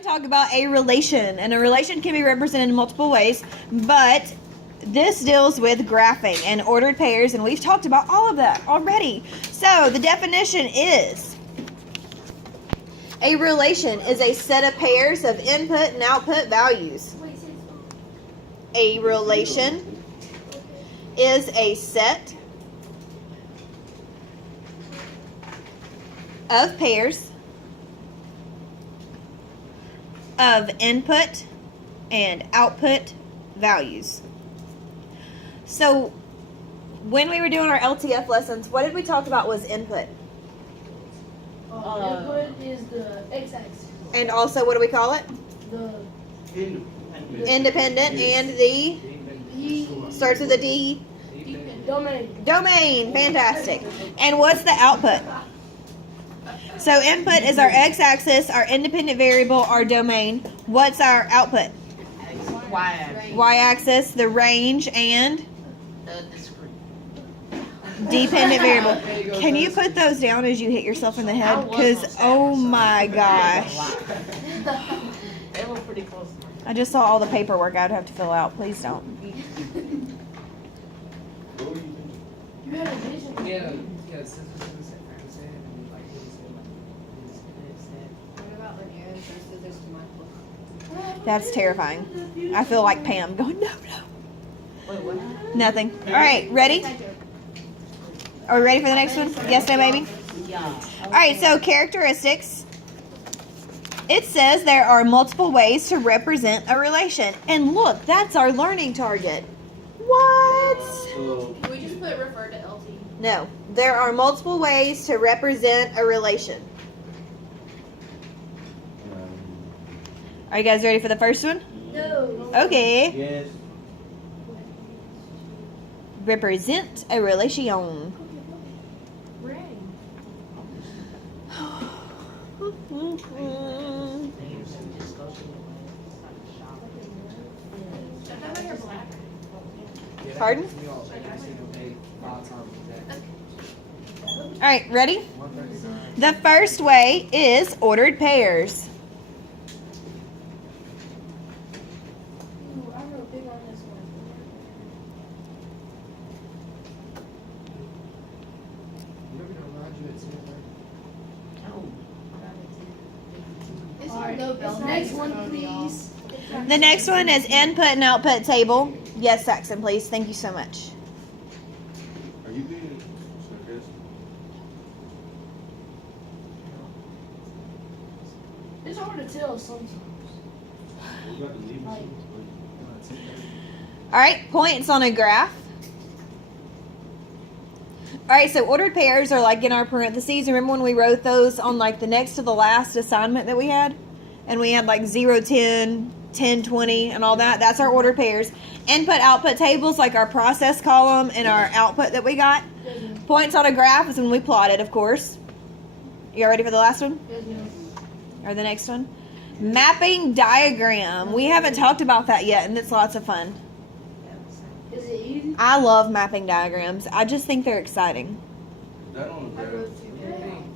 going to talk about a relation, and a relation can be represented in multiple ways, but this deals with graphing and ordered pairs, and we've talked about all of that already. So the definition is a relation is a set of pairs of input and output values. A relation is a set of pairs of input and output values. So when we were doing our LTF lessons, what did we talk about was input? Input is the x-axis. And also, what do we call it? The Independent, and the starts with a D. domain. Domain. Fantastic. And what's the output? So input is our x-axis, our independent variable, our domain. What's our output? Y-axis. Y-axis, the range, and Discrete. dependent variable. Can you put those down as you hit yourself in the head? Because, oh my gosh. They were pretty close. I just saw all the paperwork I'd have to fill out. Please don't. You had a vision. Yeah. What about Lanier and scissors to Michael? That's terrifying. I feel like Pam going, no, no. Wait, what? Nothing. All right, ready? Are we ready for the next one? Yes, no, baby? Yeah. All right, so characteristics. It says there are multiple ways to represent a relation. And look, that's our learning target. What? Can we just put refer to LT? No, there are multiple ways to represent a relation. Are you guys ready for the first one? No. Okay. Yes. Represent a relation. Pardon? All right, ready? The first way is ordered pairs. Ooh, I wrote big on this one. Alright, next one, please. The next one is input and output table. Yes, Saxon, please. Thank you so much. Are you being sarcastic? It's hard to tell sometimes. You got to leave us. All right, points on a graph. All right, so ordered pairs are like in our parentheses. Remember when we wrote those on like the next to the last assignment that we had? And we had like 0, 10, 10, 20, and all that. That's our ordered pairs. Input, output tables, like our process column and our output that we got. Points on a graph is when we plot it, of course. You all ready for the last one? Or the next one? Mapping diagram. We haven't talked about that yet, and it's lots of fun. Is it easy? I love mapping diagrams. I just think they're exciting. That on the graph.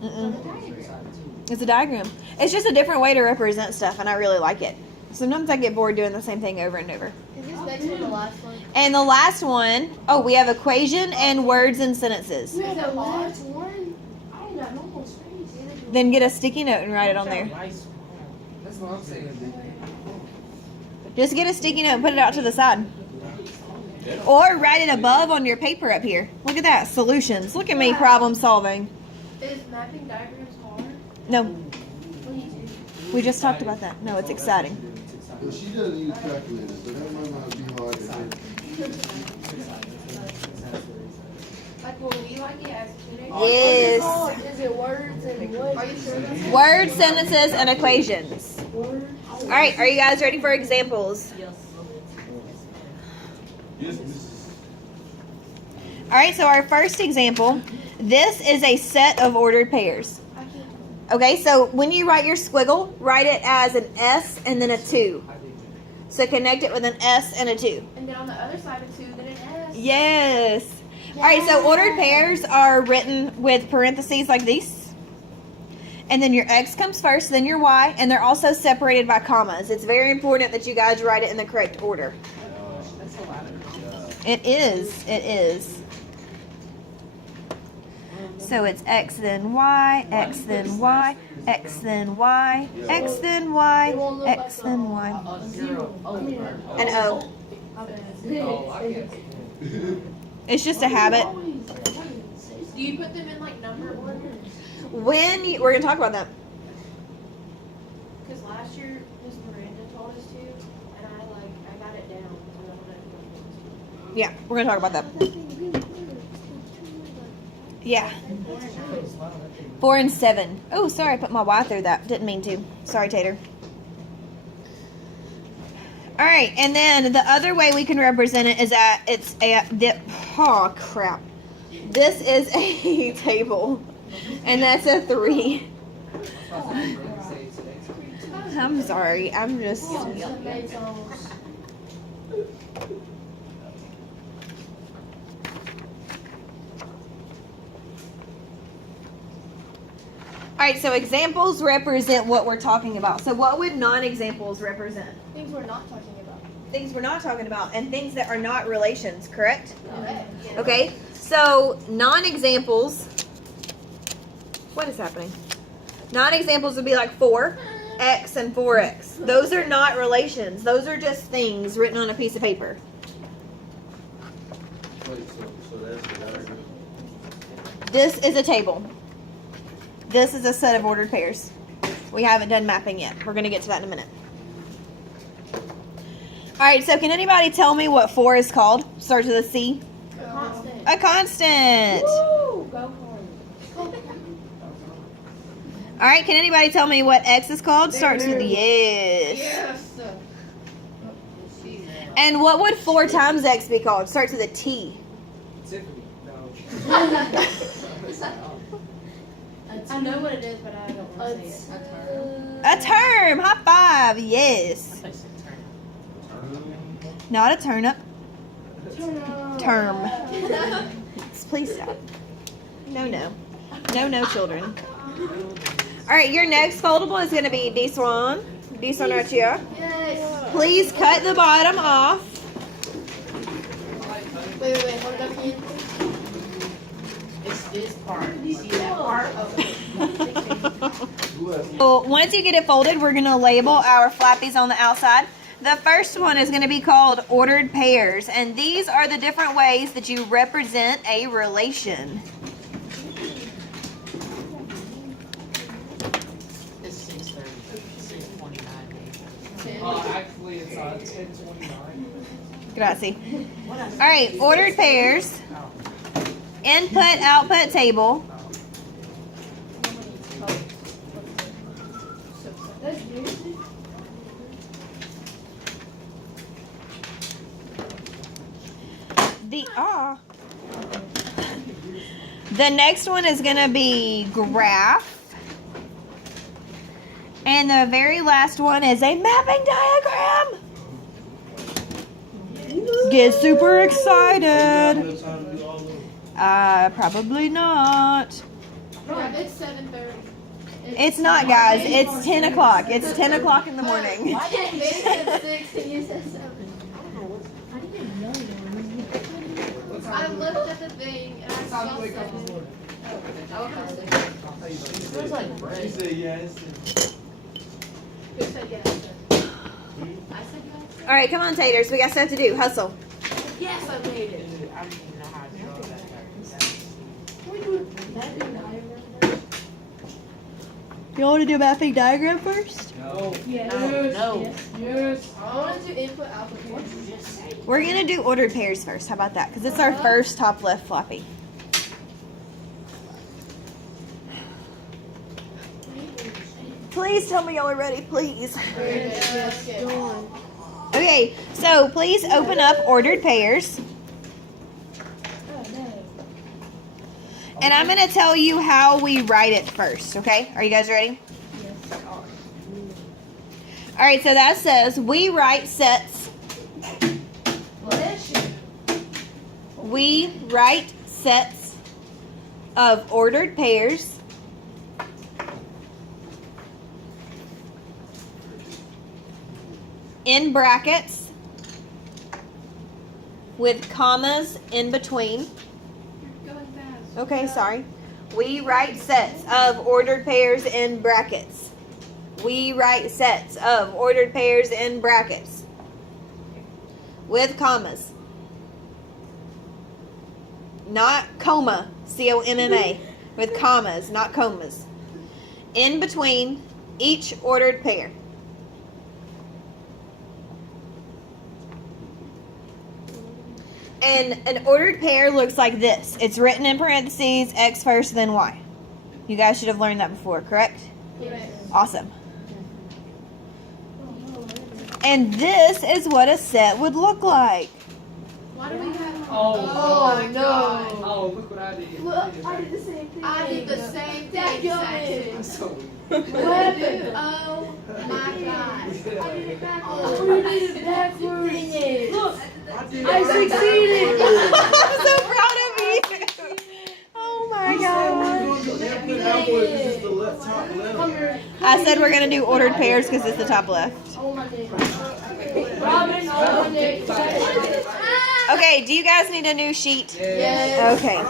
Mm-mm. It's a diagram. It's just a different way to represent stuff, and I really like it. Sometimes I get bored doing the same thing over and over. Is this next one the last one? And the last one, oh, we have equation and words and sentences. We had the last one. I ain't got no more space. Then get a sticky note and write it on there. That's what I'm saying. Just get a sticky note and put it out to the side. Or write it above on your paper up here. Look at that. Solutions. Look at me problem solving. Is mapping diagrams hard? No, we just talked about that. No, it's exciting. Well, she doesn't use calculators, so that might not be hard to do. Like, will we like it as students? Yes. Is it words and what? Are you sure that's Words, sentences, and equations. Words. All right, are you guys ready for examples? Yes, this is. All right, so our first example, this is a set of ordered pairs. Okay, so when you write your squiggle, write it as an S and then a 2. So connect it with an S and a 2. And then on the other side of 2, then an S. Yes. All right, so ordered pairs are written with parentheses like these. And then your X comes first, then your Y, and they're also separated by commas. It's very important that you guys write it in the correct order. That's a lot of. It is. It is. So it's X then Y, X then Y, X then Y, X then Y, X then Y, A zero over. and O. Oh, I can't see It's just a habit. Do you put them in like number order? We're gonna talk about that. Because last year Miss Miranda told us to, and I got it down. So I don't know if Yeah, we're gonna talk about that. Yeah. 4 and 7. Oh, sorry, I put my Y through that. Didn't mean to. Sorry, Tater. All right, and then the other way we can represent it is that it's oh crap. This is a table, and that's a 3. I'm sorry. I'm just. All right, so examples represent what we're talking about. So what would non-examples represent? things we're not talking about. Things we're not talking about and things that are not relations, correct? Correct. Okay, so non-examples, what is happening? Non-examples would be like 4x and 4x. Those are not relations. Those are just things written on a piece of paper. Wait, so that's the diagram? This is a table. This is a set of ordered pairs. We haven't done mapping yet. We're going to get to that in a minute. All right, so can anybody tell me what 4 is called? Starts with a C. Constant. A constant. Woo! Go home. All right, can anybody tell me what X is called? Starts with yes. Yes. And what would 4 times X be called? Starts with a T. Tiffany. No. I know what it is, but I don't want to say it. A term. High five. Yes. I said turn. Not a turnip. Term. Term. Please stop. No, no. No, no, children. All right, your next foldable is going to be this one. This one right here. Yes. Please cut the bottom off. Wait, hold it up again. It's this part. See that part? So once you get it folded, we're going to label our flappies on the outside. The first one is going to be called ordered pairs, and these are the different ways that you represent a relation. It's 6:30. 6:29. Actually, it's 10:29. Grazie. All right, ordered pairs. Input, output table. That's new. The next one is going to be graph. And the very last one is a mapping diagram. Get super excited. Probably not. It's 7:30. It's not, guys. It's 10 o'clock. It's 10 o'clock in the morning. Why did they said 6 and you said 7? I looked at the thing and I saw 7. It smells like She bread. said yes. Who said yes? I said yes. All right, come on, taters. We got stuff to do. Hustle. Yes, I made it. I don't even know how to draw that. Can we do that diagram? You want to do a mapping diagram first? No. Yes. No. Yes. I want to do input output. What did you just say? We're going to do ordered pairs first. How about that? Because it's our first top left floppy. Please tell me y'all are ready, please. Yes. Okay, so please open up ordered pairs. And I'm going to tell you how we write it first, okay? Are you guys ready? All right, so that says we write sets. We write sets of ordered pairs in brackets with commas in between. Going fast. Okay, sorry. We write sets of ordered pairs in brackets. We write sets of ordered pairs in brackets with commas. Not comma, C-O-M-M-A, with commas, not comas. In between each ordered pair. And an ordered pair looks like this. It's written in parentheses, X first, then Y. You guys should have learned that before, correct? Yes. Awesome. And this is what a set would look like. Why do we have? Oh, no. Oh, look what I did. Look, I did the same thing. I did the same That thing, yummy. That's so What happened? Oh my gosh. I did it backwards. Oh, you did it backwards. Look, did I succeeded. I'm so proud of you. Oh my god. This is the left, top Come left. here. I said we're going to do ordered pairs because it's the top left. Oh my dick. Robin, oh my dick. Okay, do you guys need a new sheet? Yeah. Okay.